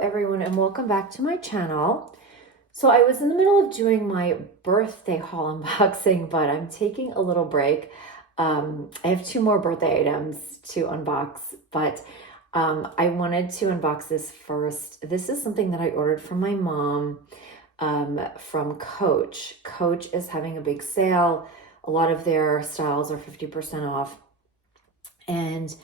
everyone, and welcome back to my channel. So I was in the middle of doing my birthday haul unboxing, but I'm taking a little break. I have two more birthday items to unbox, but I wanted to unbox this first. This is something that I ordered from my mom from Coach. Coach is having a big sale. A lot of their styles are 50% off. And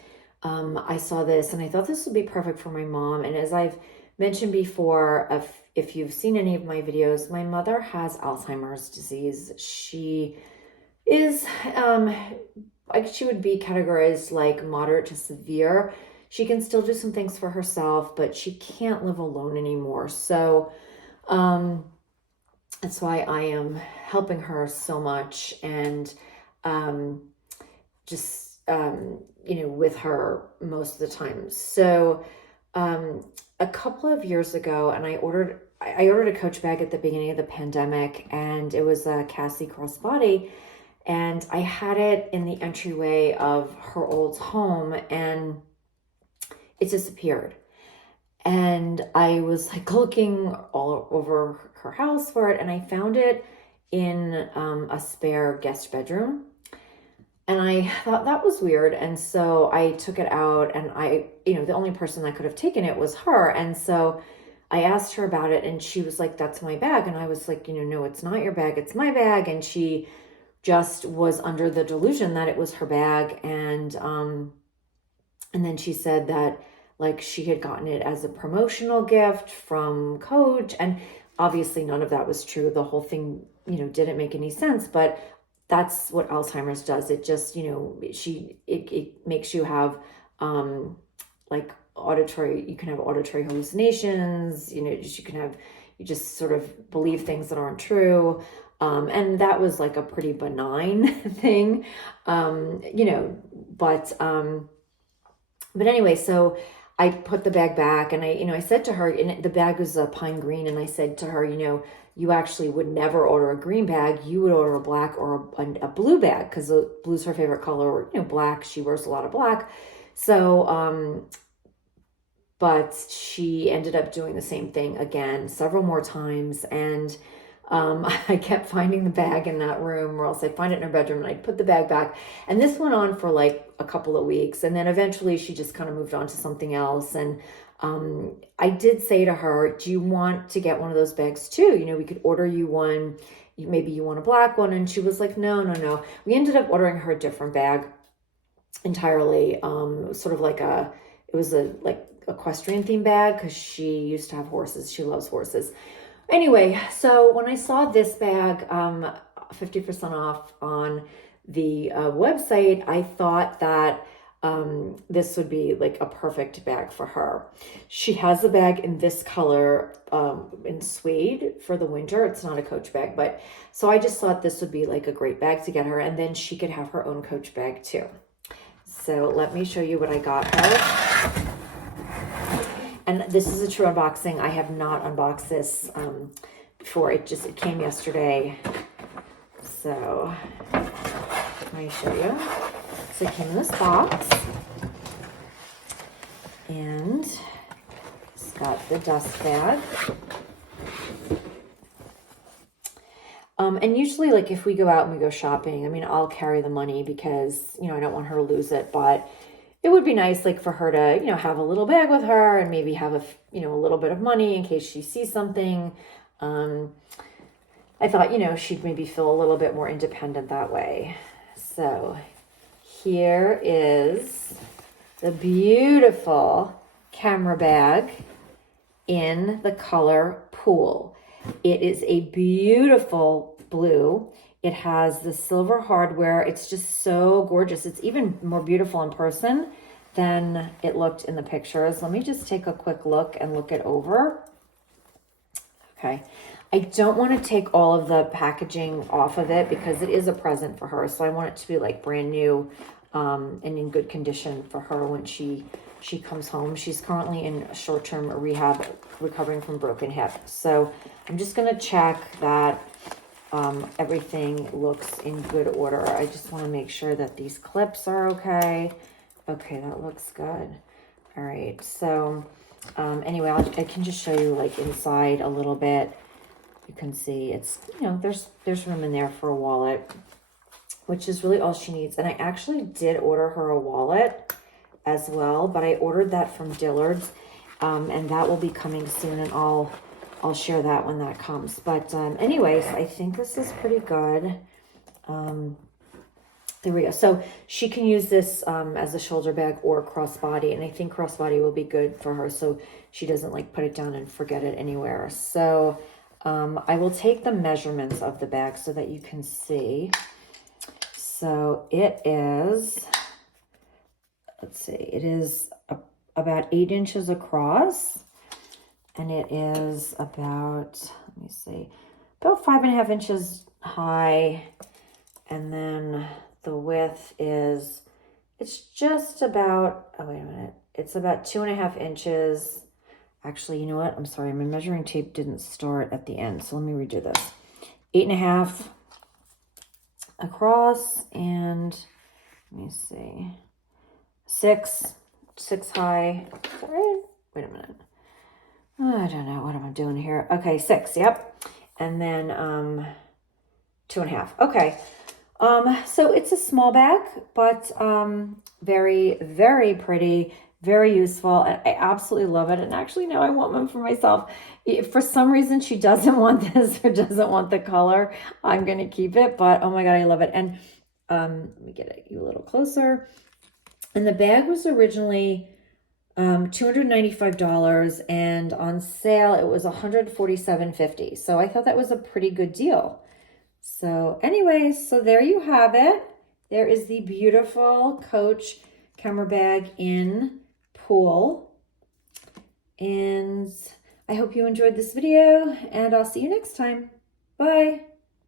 I saw this and I thought this would be perfect for my mom. And as I've mentioned before, if you've seen any of my videos, my mother has Alzheimer's disease. She is, like she would be categorized like moderate to severe. She can still do some things for herself, but she can't live alone anymore. So that's why I am helping her so much and with her most of the time. So a couple of years ago, and I ordered a Coach bag at the beginning of the pandemic, and it was a Cassie crossbody, and I had it in the entryway of her old home, and it disappeared. And I was like looking all over her house for it, and I found it in a spare guest bedroom. And I thought that was weird. And so I took it out, and the only person that could have taken it was her. And so I asked her about it, and she was like, "That's my bag." And I was like, "No, it's not your bag. It's my bag." And she just was under the delusion that it was her bag. And then she said that like she had gotten it as a promotional gift from Coach. And obviously none of that was true. The whole thing, didn't make any sense, but that's what Alzheimer's does. It just, it makes you have, like you can have auditory hallucinations, you just sort of believe things that aren't true. And that was like a pretty benign thing, but anyway, so I put the bag back, and I said to her, and the bag was a pine green, and I said to her, you actually would never order a green bag. You would order a black or a blue bag, because blue's her favorite color, or, black. She wears a lot of black. So, but she ended up doing the same thing again several more times. And I kept finding the bag in that room, or else I'd find it in her bedroom, and I'd put the bag back. And this went on for like a couple of weeks. And then eventually she just kind of moved on to something else. And I did say to her, "Do you want to get one of those bags too? We could order you one. Maybe you want a black one." And she was like, no. We ended up ordering her a different bag entirely. Sort of like it was a like equestrian themed bag, because she used to have horses. She loves horses. Anyway, so when I saw this bag, 50% off on the website, I thought that this would be like a perfect bag for her. She has a bag in this color, in suede for the winter. It's not a Coach bag, but so I just thought this would be like a great bag to get her, and then she could have her own Coach bag too. So let me show you what I got her. And this is a true unboxing. I have not unboxed this before. It came yesterday. So let me show you. So it came in this box, and it's got the dust bag. And usually, like if we go out and we go shopping, I'll carry the money because, I don't want her to lose it, but it would be nice like for her to, have a little bag with her, and maybe have a little bit of money in case she sees something. I thought, she'd maybe feel a little bit more independent that way. So here is the beautiful camera bag in the color Pool. It is a beautiful blue. It has the silver hardware. It's just so gorgeous. It's even more beautiful in person than it looked in the pictures. Let me just take a quick look and look it over. Okay. I don't want to take all of the packaging off of it because it is a present for her. So I want it to be like brand new and in good condition for her when she comes home. She's currently in short-term rehab, recovering from broken hip. So I'm just going to check that everything looks in good order. I just want to make sure that these clips are okay. Okay, that looks good. All right, so Anyway, I can just show you like inside a little bit. You can see it's, you know, there's room in there for a wallet, which is really all she needs. And I actually did order her a wallet as well, but I ordered that from Dillard's, and that will be coming soon, and I'll share that when that comes. But anyways, I think this is pretty good. There we go. So she can use this as a shoulder bag or crossbody, and I think crossbody will be good for her so she doesn't like put it down and forget it anywhere. So I will take the measurements of the bag so that you can see. So it is, let's see, it is about 8 inches across, and it is about, let me see, about 5.5 inches high, and then the width is, it's just about, oh, wait a minute. It's about 2.5 inches. Actually, you know what? I'm sorry. My measuring tape didn't start at the end. So let me redo this. 8.5 across, and let me see. 6 high. Is that right? Wait a minute. Oh, I don't know what am I doing here. Okay, 6. Yep. And then 2.5. Okay. So it's a small bag, but very, very pretty, very useful. I absolutely love it. And actually now I want one for myself. If for some reason she doesn't want this or doesn't want the color, I'm going to keep it. But oh my God, I love it. And let me get you a little closer. And the bag was originally $295, and on sale it was $147.50. So I thought that was a pretty good deal. So anyways, so there you have it. There is the beautiful Coach camera bag in Pool. And I hope you enjoyed this video, and I'll see you next time. Bye.